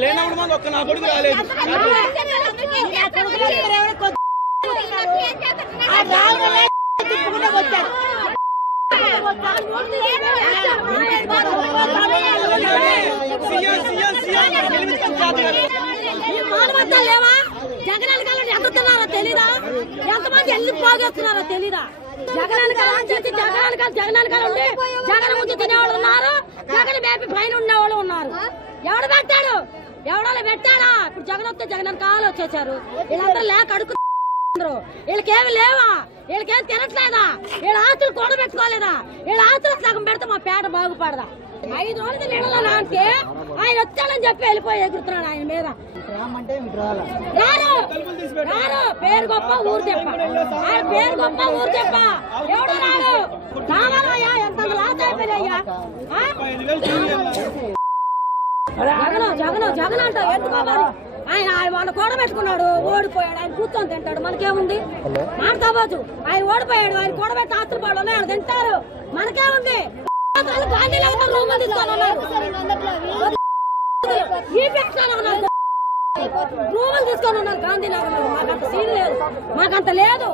లేనప్పుడు మంది ఒక్క నా కొడుకు రాలేదు. లేవా జగన్ వెనకాల ఎంత తిన్నారో తెలీదా, ఎంతమంది ఎల్లు పోగేస్తున్నారో తెలీదా? జగన్ వెనకాల జగన్ వెనకాల ఉండి జగన్ ముందు తినేవాళ్ళు ఉన్నారు, జగన్ మేపి పైన ఉండేవాళ్ళు ఉన్నారు. ఎవడు పెట్టాడు? ఎవడో పెట్టాడా? ఇప్పుడు జగన్ వస్తే జగన్ వెనకాల వచ్చేసారు. వీళ్ళందరూ లేక అడుగుతున్నారు. వీళ్ళకేమి లేవా? వీళ్ళకేమి తినట్లేదా? వీళ్ళ ఆస్తులు కూడబెట్టుకోలేదా? వీళ్ళ ఆస్తులకు సగం పెడితే మా పేట బాగుపడదా? 5 రోజులు నిడలా అంటే ఆయన వచ్చాడని చెప్పి వెళ్ళిపోయి ఎగురుతున్నాడు ఆయన మీద. రారు పేరు గొప్ప ఊరు చెప్ప, ఆయన పేరు గొప్ప ఊరు చెప్ప. ఎవడు రాడు? కావాలయ్యా, ఎంత లాస్ అయిపోయాయ్యా. జగన్ అంట ఎందుకోవాలి? ఆయన వాళ్ళ కూడబెట్టుకున్నాడు, ఓడిపోయాడు. ఆయన కూర్చొని తింటాడు, మనకేముంది? మాట్లాడవచ్చు. ఆయన ఓడిపోయాడు, ఆయన కూడబెట్టి ఆస్తులు పడాలి, ఆయన తింటారు, మనకేముంది? గాంధీనగర్ రూములు తీసుకొని ఉన్నారు, రూములు తీసుకొని ఉన్నారు గాంధీనగర్. మాకంత సీన్ లేదు, మాకంత లేదు.